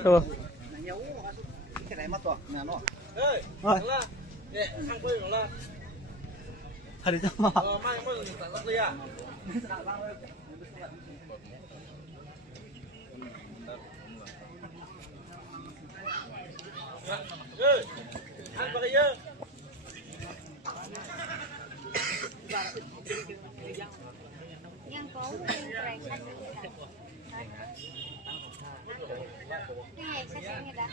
Siapa? Hari sama. Yang kau keren kan? Ini saya dah.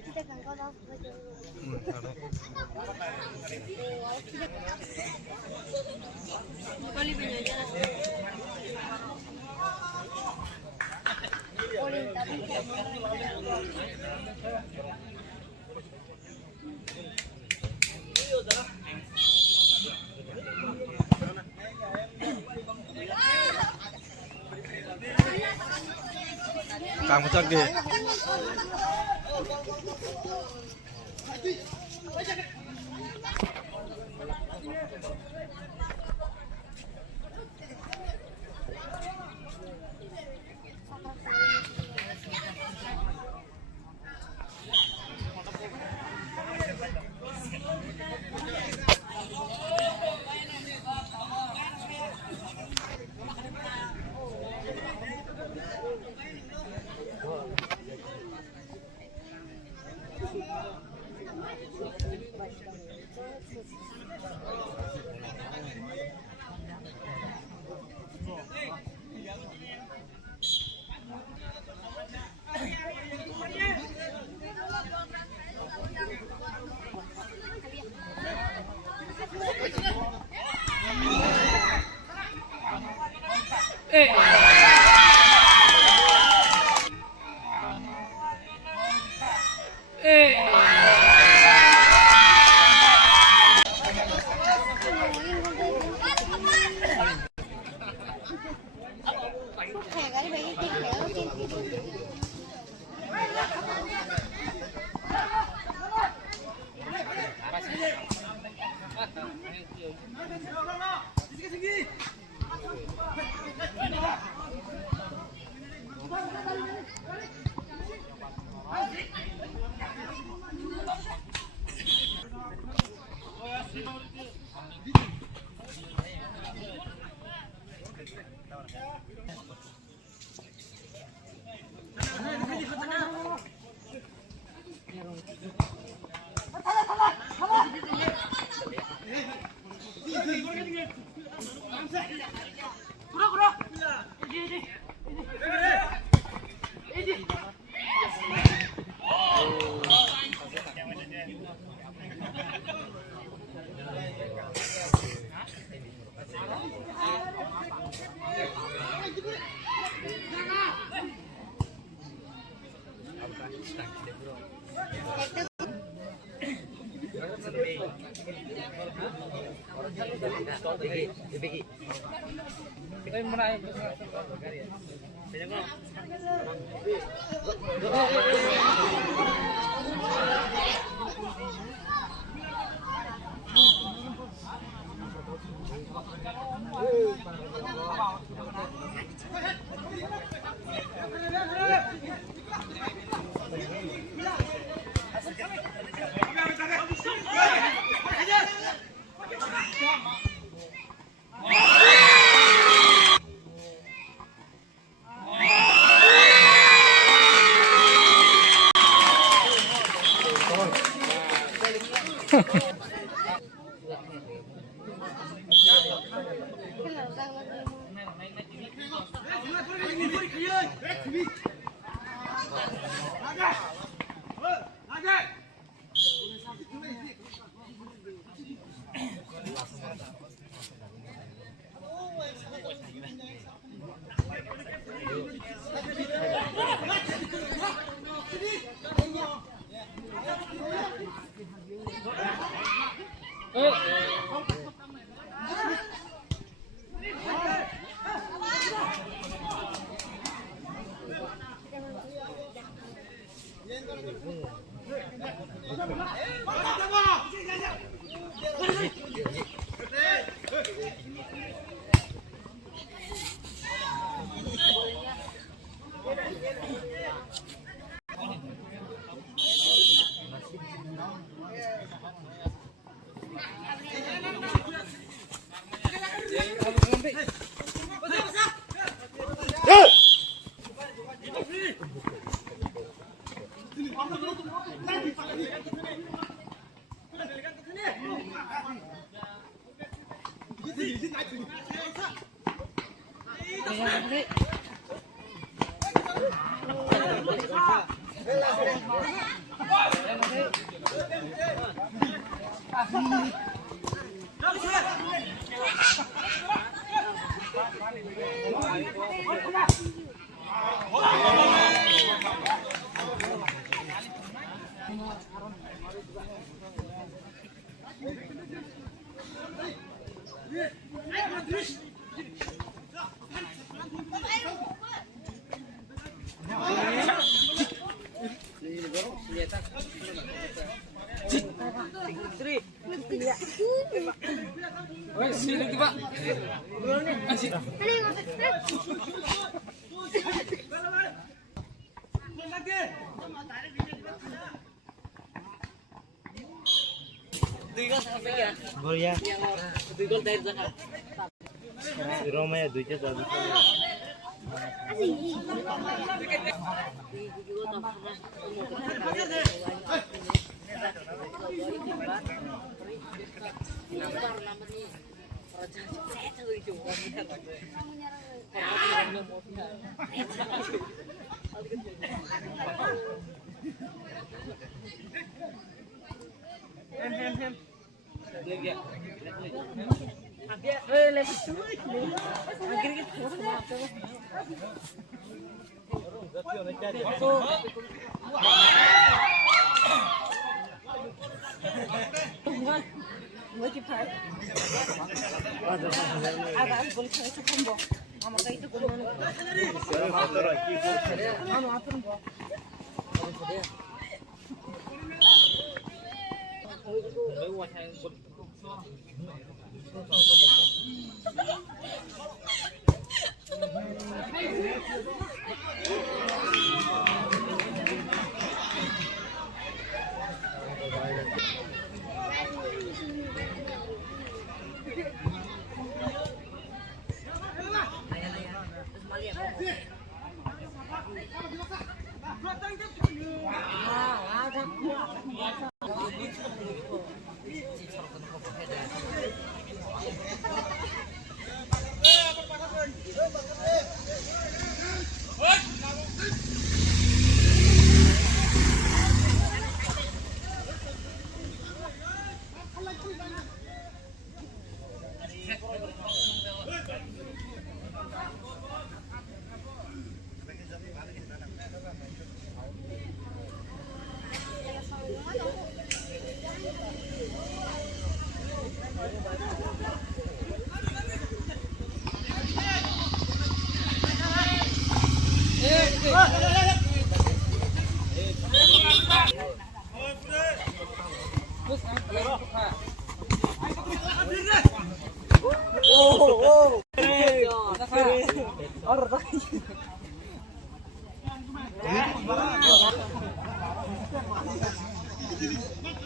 kita kan kau tahu kali punya Kang Pucak deh. Gol ya. Gol dari Zakat. Si Roma ya duitnya bagus. Iya, Pak,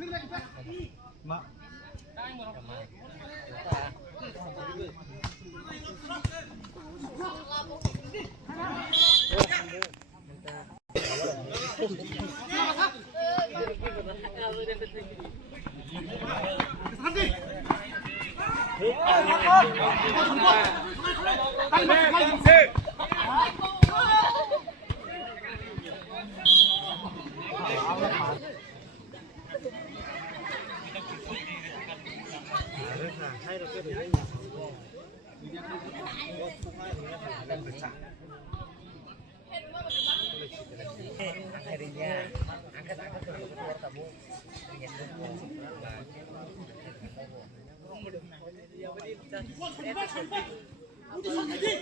lama kita. Mak. Akhirnya angkat keluar tamu. Aku licin.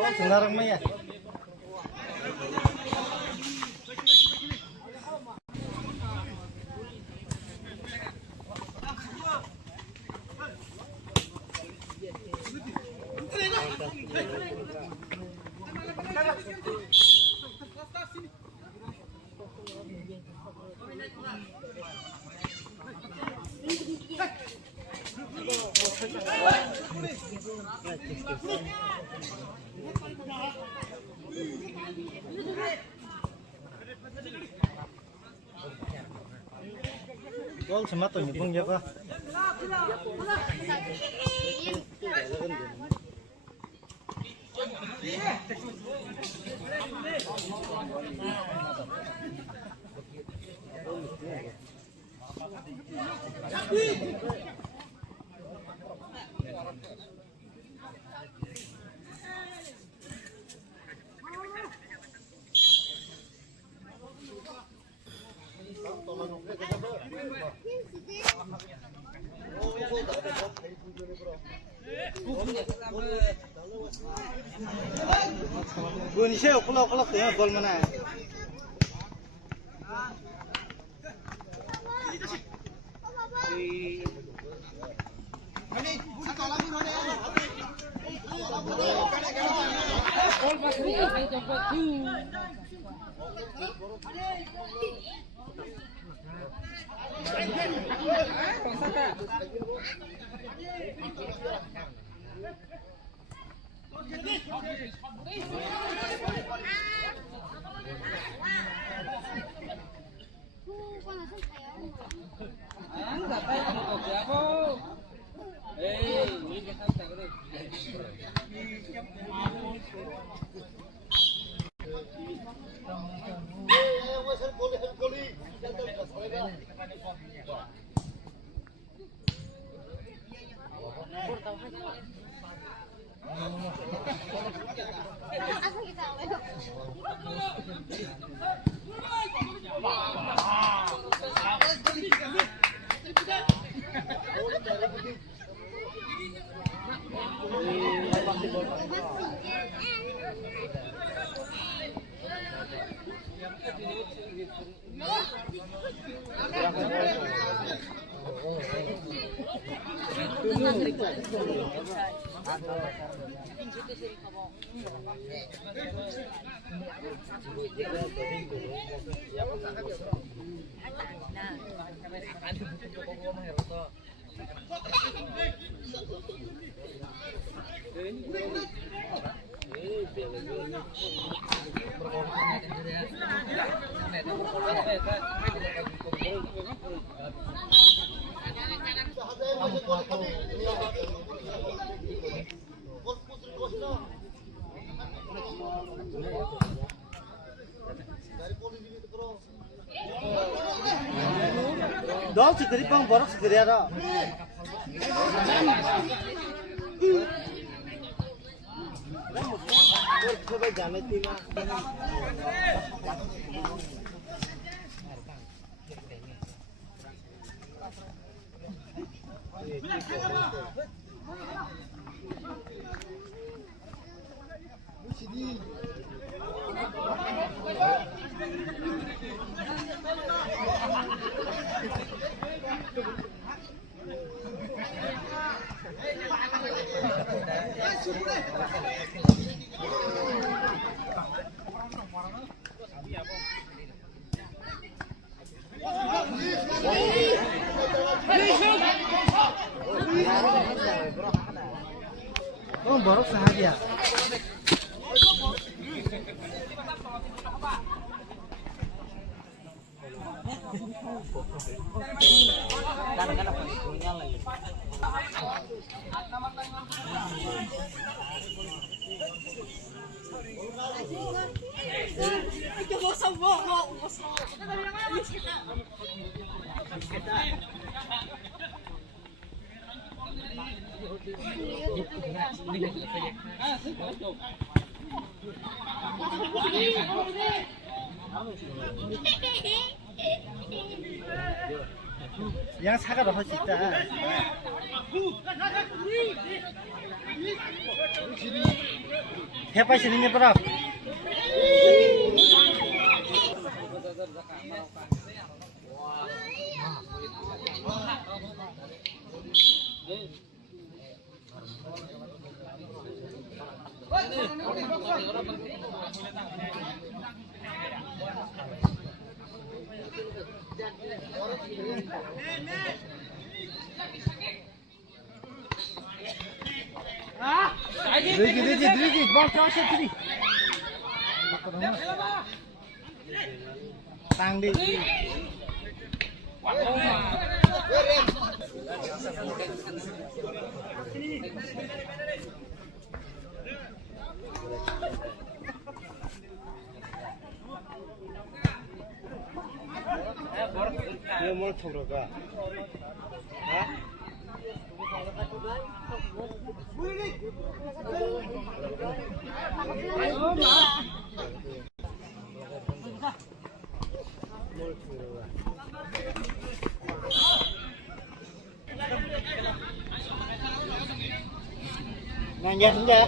Oh, senarang mah ya. Gol sama tuh nyepung ya pak. Gun siya kulak ya gol mana? Dol segeri pang borok segeri ada. Coba jalan tima. Oh, borok sahaja. Kadang-kadang punya lagi. Yang 사과 넣을 수 있다. 해파시는 게 뭐라? Lagi, bang kasih tadi. Tang di. Ini mau coba ga? Hah? Nanya sudah.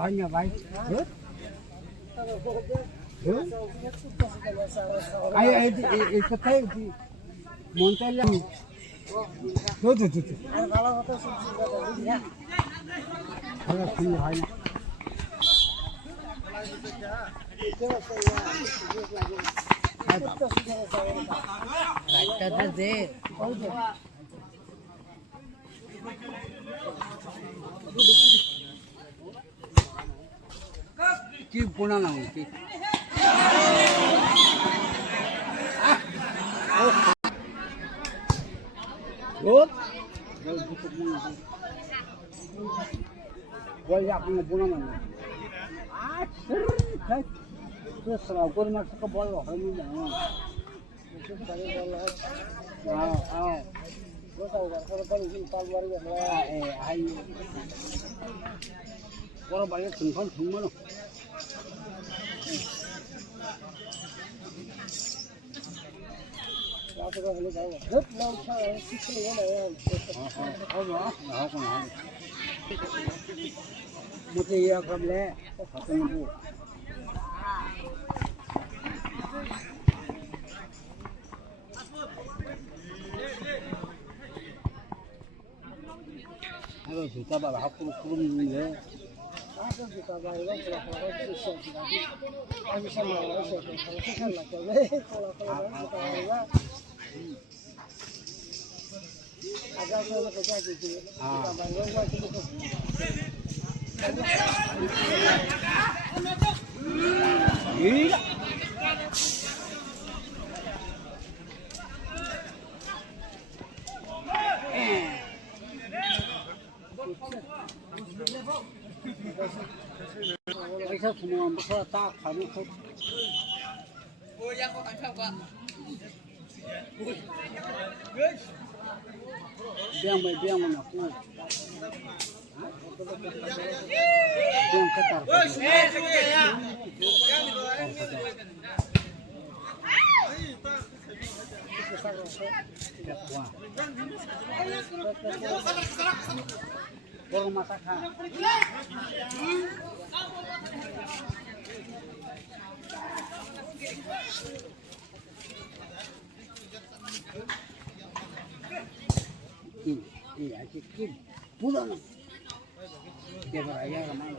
হয়নি ভাই এই কোথায় মন্ত্রালয় হয় না কি বোনা না কি বল আপনার বোনা না গরু মাছকে বল হয়নি বড় বাড়ি শুনফান শুনবো मुझे ये कब ले तो खत्म हो हेलो जूता बाबा आपको पूरा मिले आपको जूता बाबा पूरा पूरा से अभी समय से चल लगता है थोड़ा जूता बाबा अगर मैं तो क्या कीजिए जूता बाबा को ऐसा सुनो हम थोड़ा ताक खाने को बियाम ना को बियाम कतार Borong masakan. Ini aja kim. Pulang. Dia beraya kemana?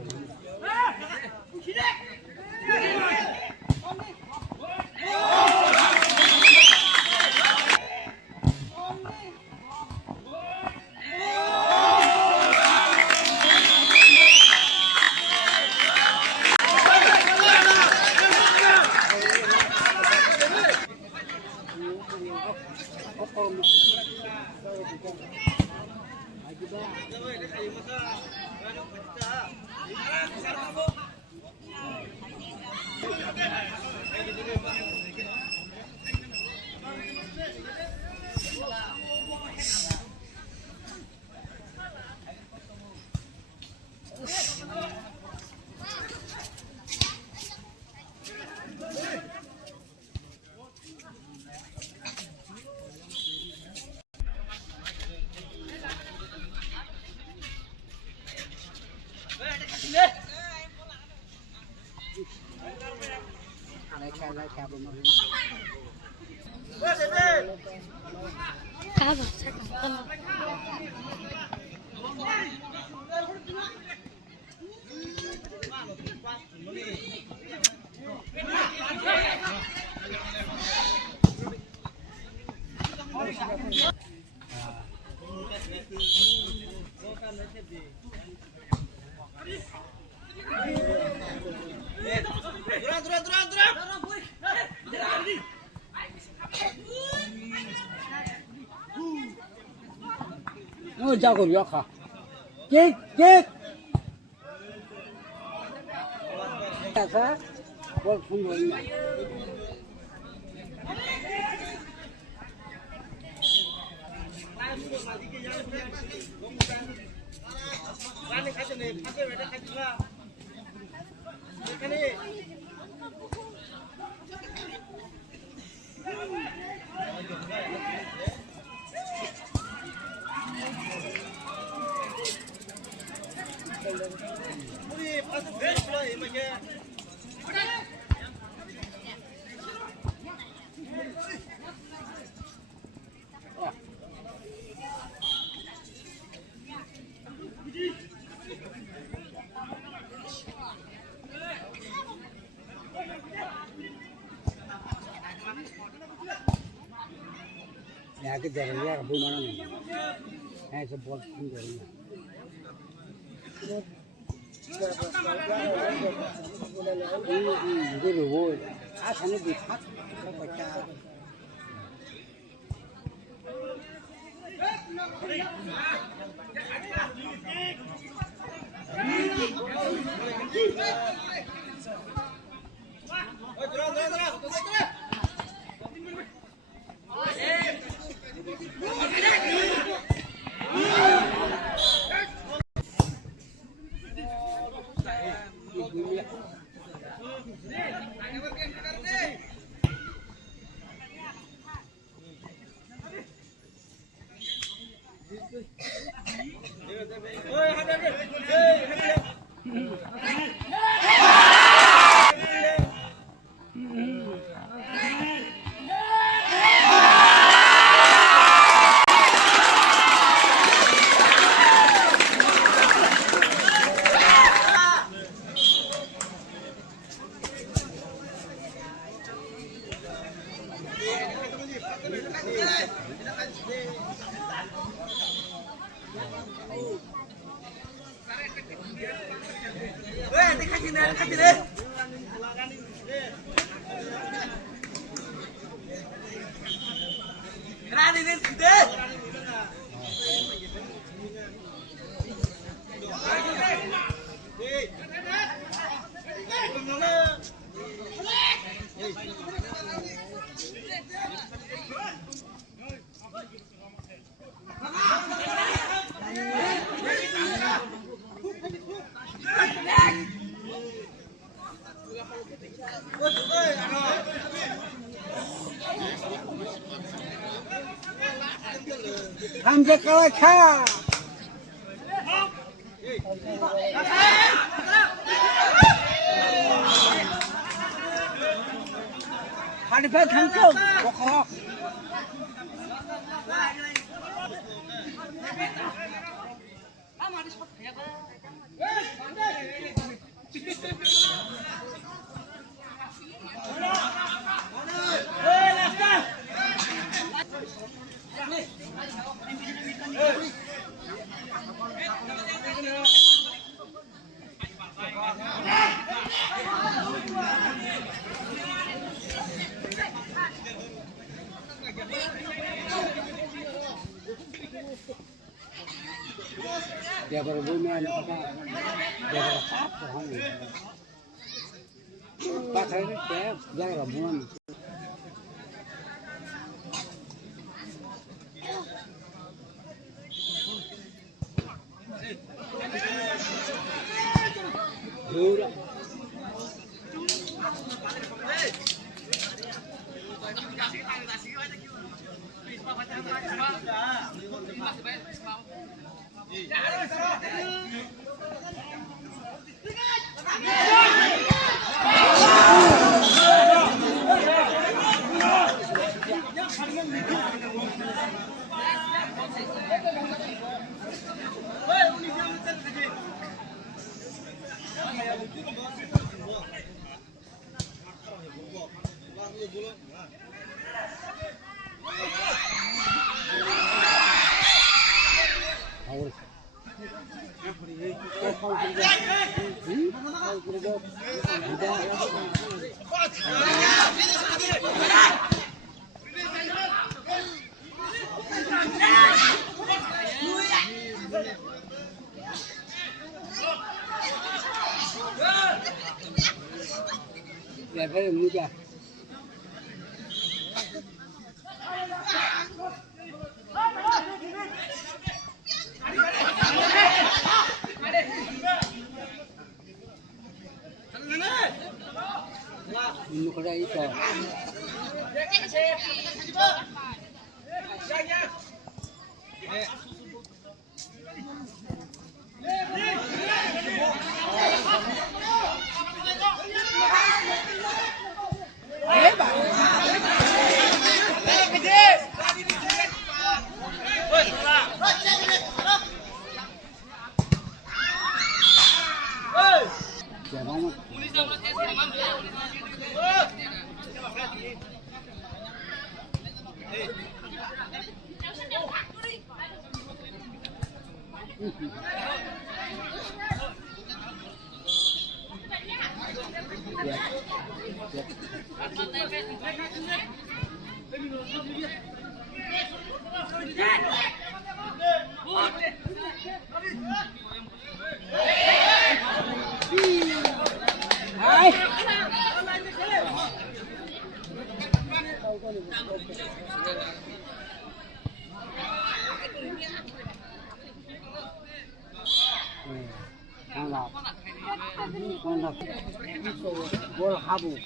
자고 약하. ኬክ 자사 뭘 fungo ina. यहाँ के जरिया कभी माना नहीं है सब बहुत सुंदर है ये वो आज हमने देखा सब बच्चा हम जे कला छा हाडी पे थंको बखो dia baru bumi ada apa dia apa hang pak hari teh jangan ramuan Ya, very mudah. Ada. Gol habu.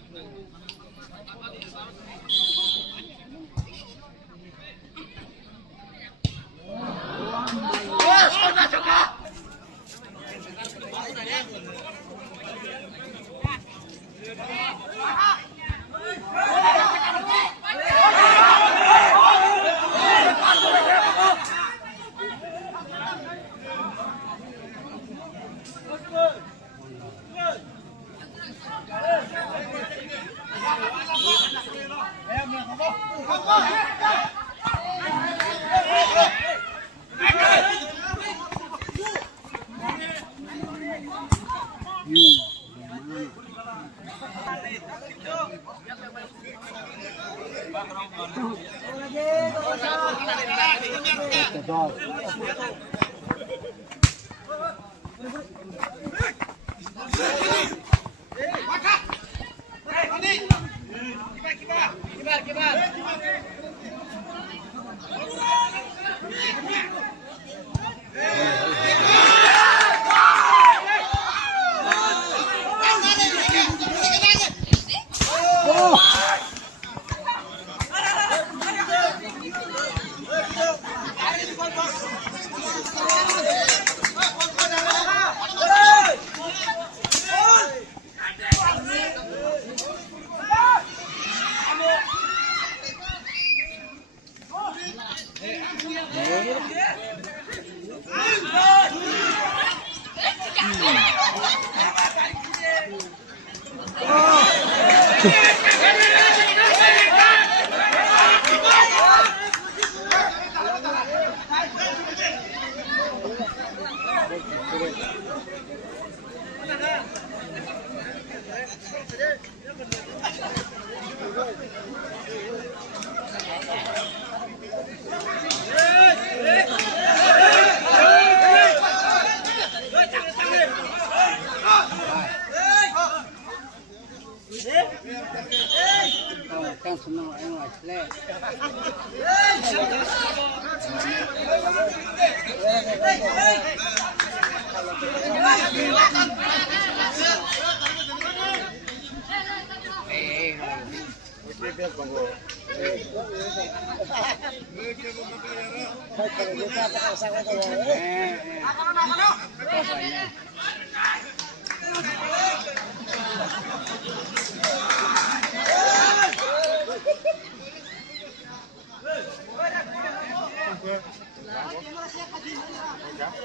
Kan senang enak le.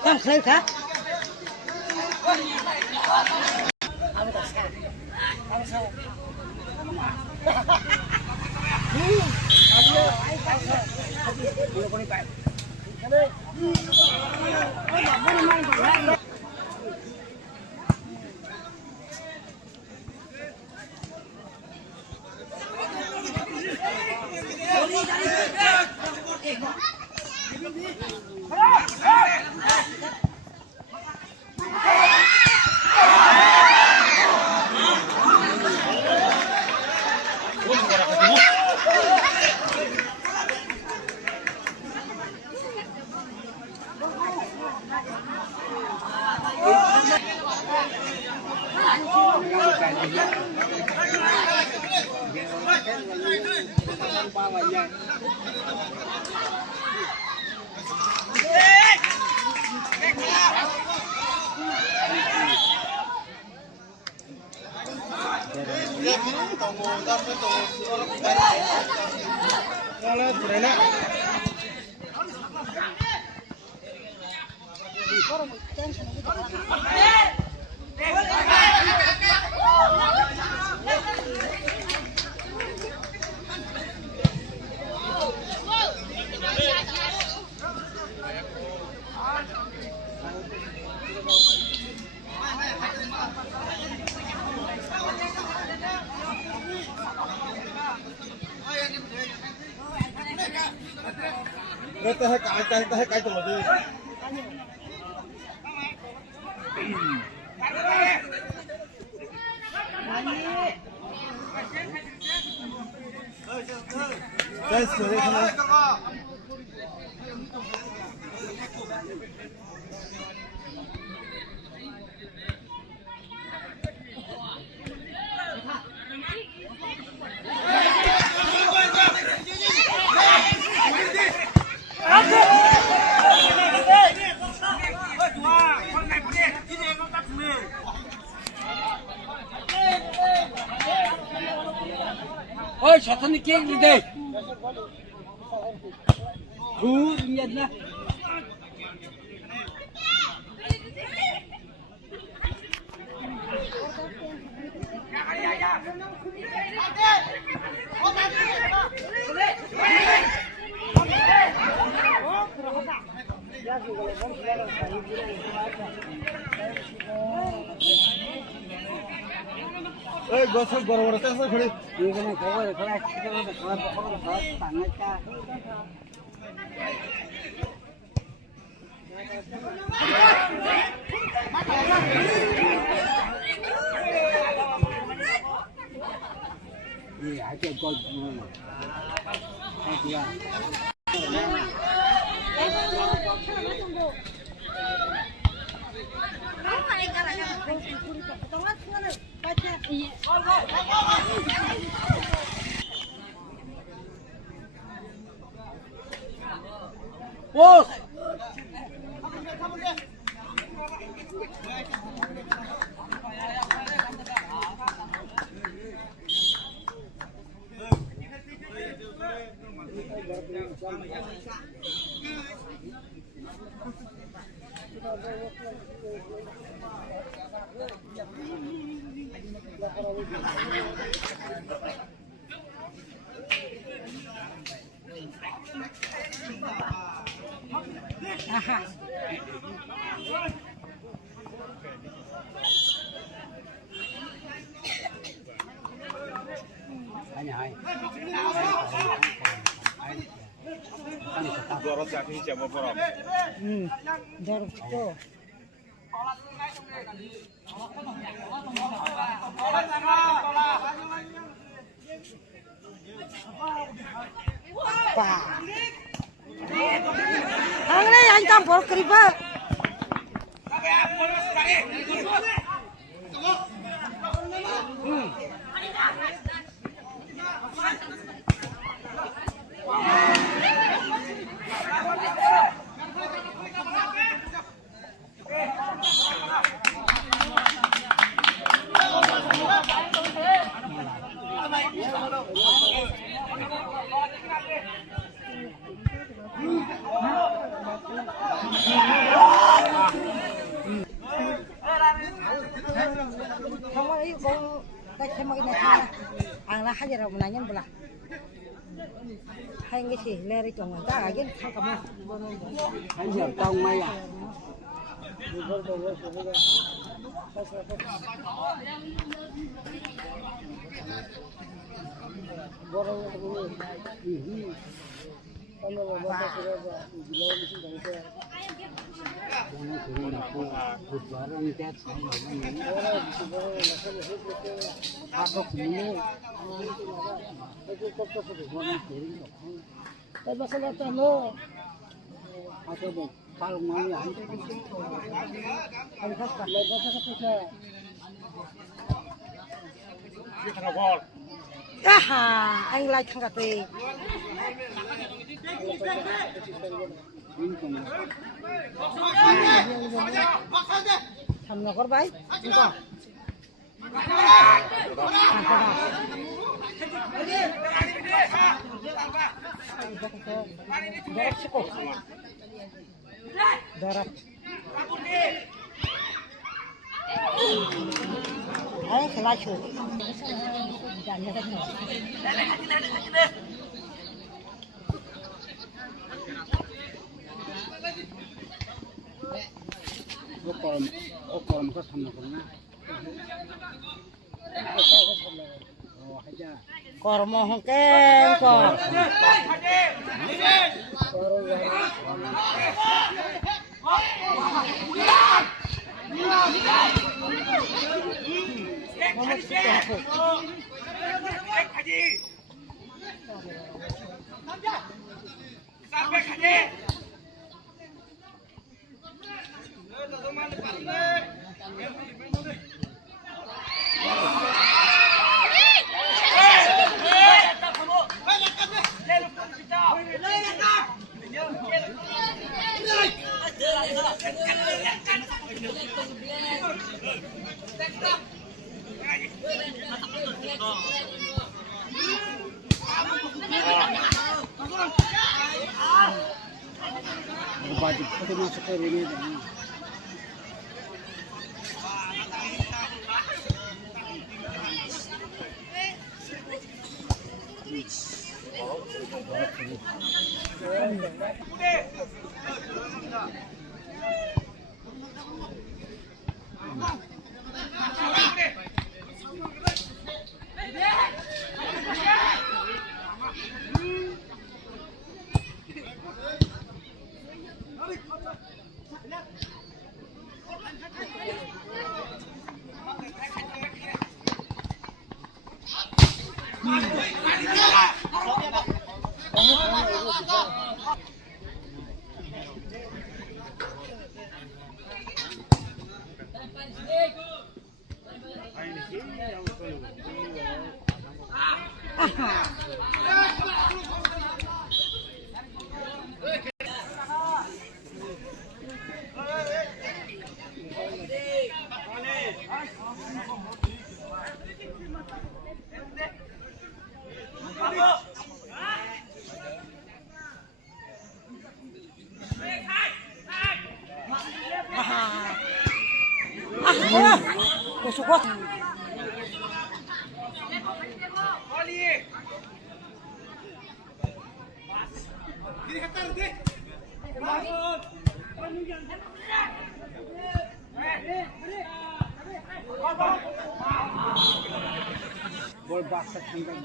Kan keren kah? cái tụi mình đây sửa đây không ôi sao thằng kia đi đây hú nhận ra 에 거서 걸어버려 떼서 그래 이거는 그거를 그래 시간을 더 당했다 이 아주 거 오! 아하. 아니 아니. 저러 잡히 잡아버려 저러 또. 와. Ang này anh tam bol kripa. Không ấy cô ta xem cái này thôi, ăn là hai giờ rồi này nhân bula, hai cái gì lê đi chồng người ta ở dưới thang cầm hai giờ tông mày à, aku punya, tapi masalah tamu, aku tu kalau mau ya, aku tak lagi tak kerja. Aha, anh lại thằng cà phê. Thằng nào có bấy, không có. Darat siko. Darat. Ayo selalu. Kolam ko sama kena. Kormo hongken ko. Baju putih masuk ke ini. Kusukot. Bol basket hanggang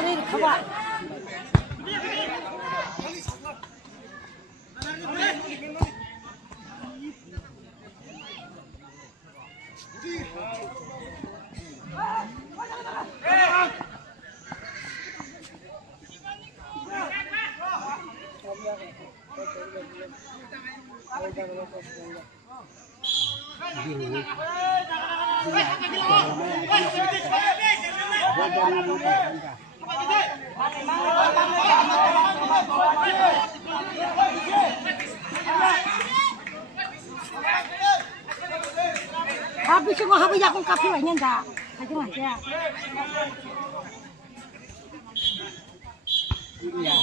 ini coba. Habis semua habis aku kafe lainnya enggak. Aja aja. Iya.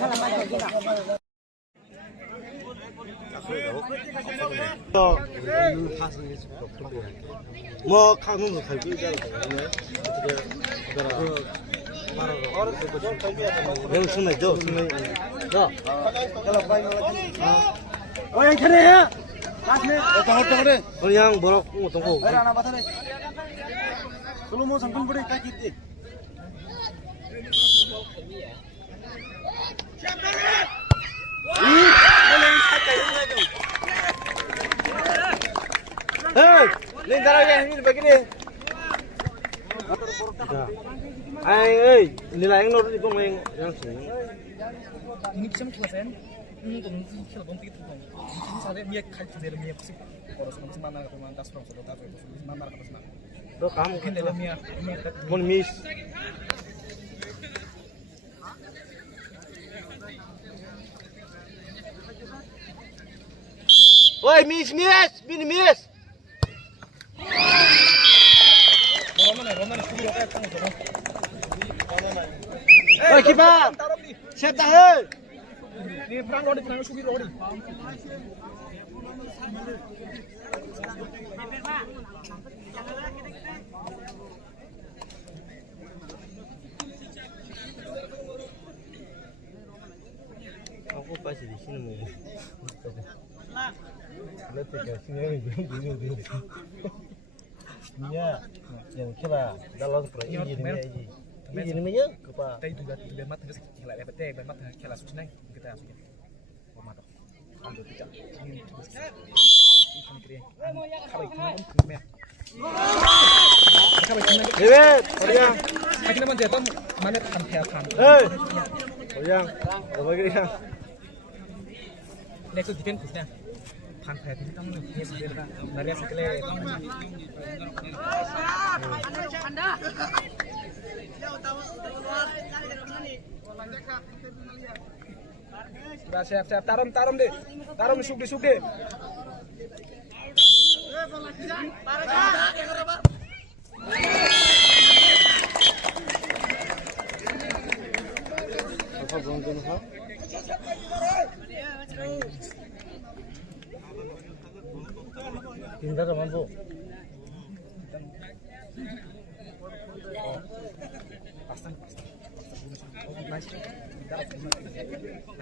Salam aja gila. 뭐 카는 거 갈고 있잖아. 내가 승리 줘, 승리. 자, yang kene ya. Lasne. tengok. Yang borok tunggu. Anak batane. Kalau mau sangkun beri kaki itu. Hei, ini darahnya ini begini. Ay, nilai yang nurut itu yang sini. ini bisa mengkelasan untuk kalau bom itu kan ini saya miak kali dari miak sih kalau sama mana kalau mantas from sudah tahu itu mana atas mana Lo kamu mungkin dalam miak mau miss. Oi, miss, bini miss. Roman sudah kayak tang itu Oi, kiper. Siap dah, hei. ini perang rodi sugi rodi Aku pasti di sini mau. Lihat ya sini ini. Iya, yang kira dalam pro ini namanya apa? tapi juga tidak mat terus kila lebat deh mat kila susah kita asukin mat ambil tidak ini terus ini kiri kalau itu namanya Bebet, Oriang. akhirnya man jatuh mana kan Hei. Oriang, apa lagi yang? next defense kusnya pan pay itu kita ini sebenarnya dari sekali sudah siap tarum deh sugde Apa bronzen ha? Pintar teman bu.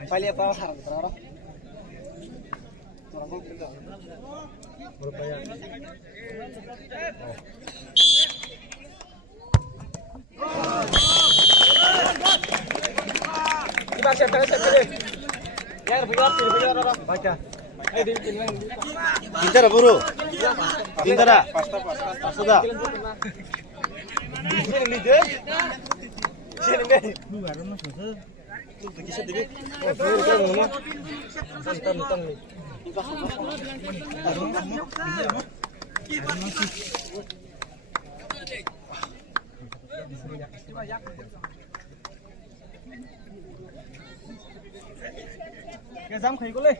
Pali apa harap terus. Berapa ya? kita siap deh Biar orang. Baca. di Pintar buru. Pintar dah. Pasta dah. Sini lihat. Sini deh. Luar rumah sudah. Tuh kisah dulu. Oh, kan rumah. Nonton nih. cái dám khỉ có lên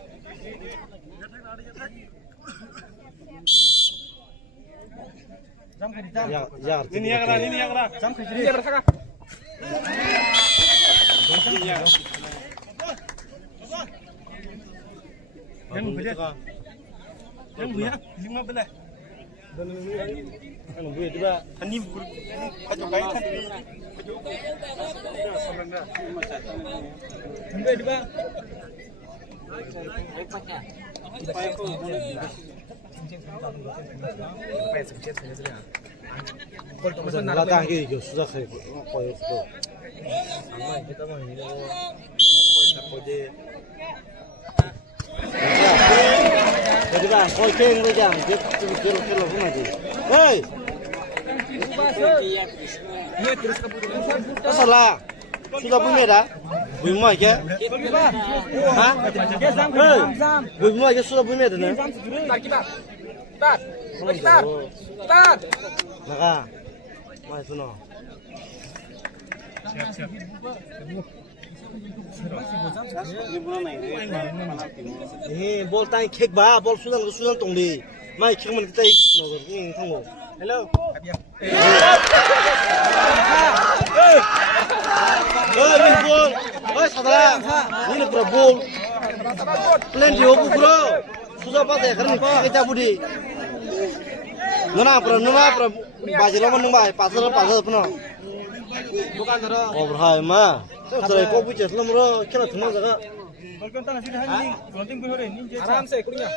dám khỉ dám Ya, ini yang kena. dám khỉ đi berapa Yang beli. yang punya 15 belah Anu beli tiba. Ani kacau baik kan. sampai di bang Belakang gitu sudah kayak koyo itu. Sama kita mah ini jadi bang, kau keng lejang, kilo aja. Hei, ini terus ke salah. Sudah punya dah? Belum aja. Hah? Hei, belum aja sudah punya dah nih. Start. Maka, mana suno? Ini bol tanya kek bah, bol sudah tongdi. Mai kek mana kita nongol ini tunggu. Hello. Ini bol. Saudara, ini bro bol. Plan di oku bro. Susah pas ya karena kita budi. Nona bajilo man nung bai pasal puno. Oh berhai ma. Serai kau punya selama ro kena thuna jaga. आराम से कुड़िया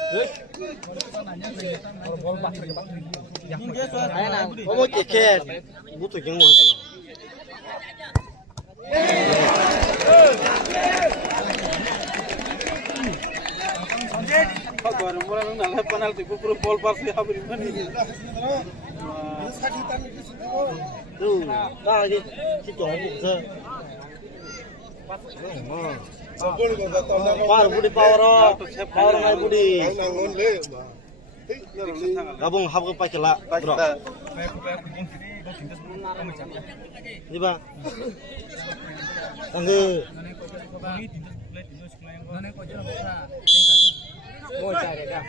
बॉल बात करके बात Kamu keket butuh yang mau sana. Tuh, dah si jom buka. Power budi power ngai budi. Gabung hab ke pakai lah, bro. Ni ba? Angge. mau cari dah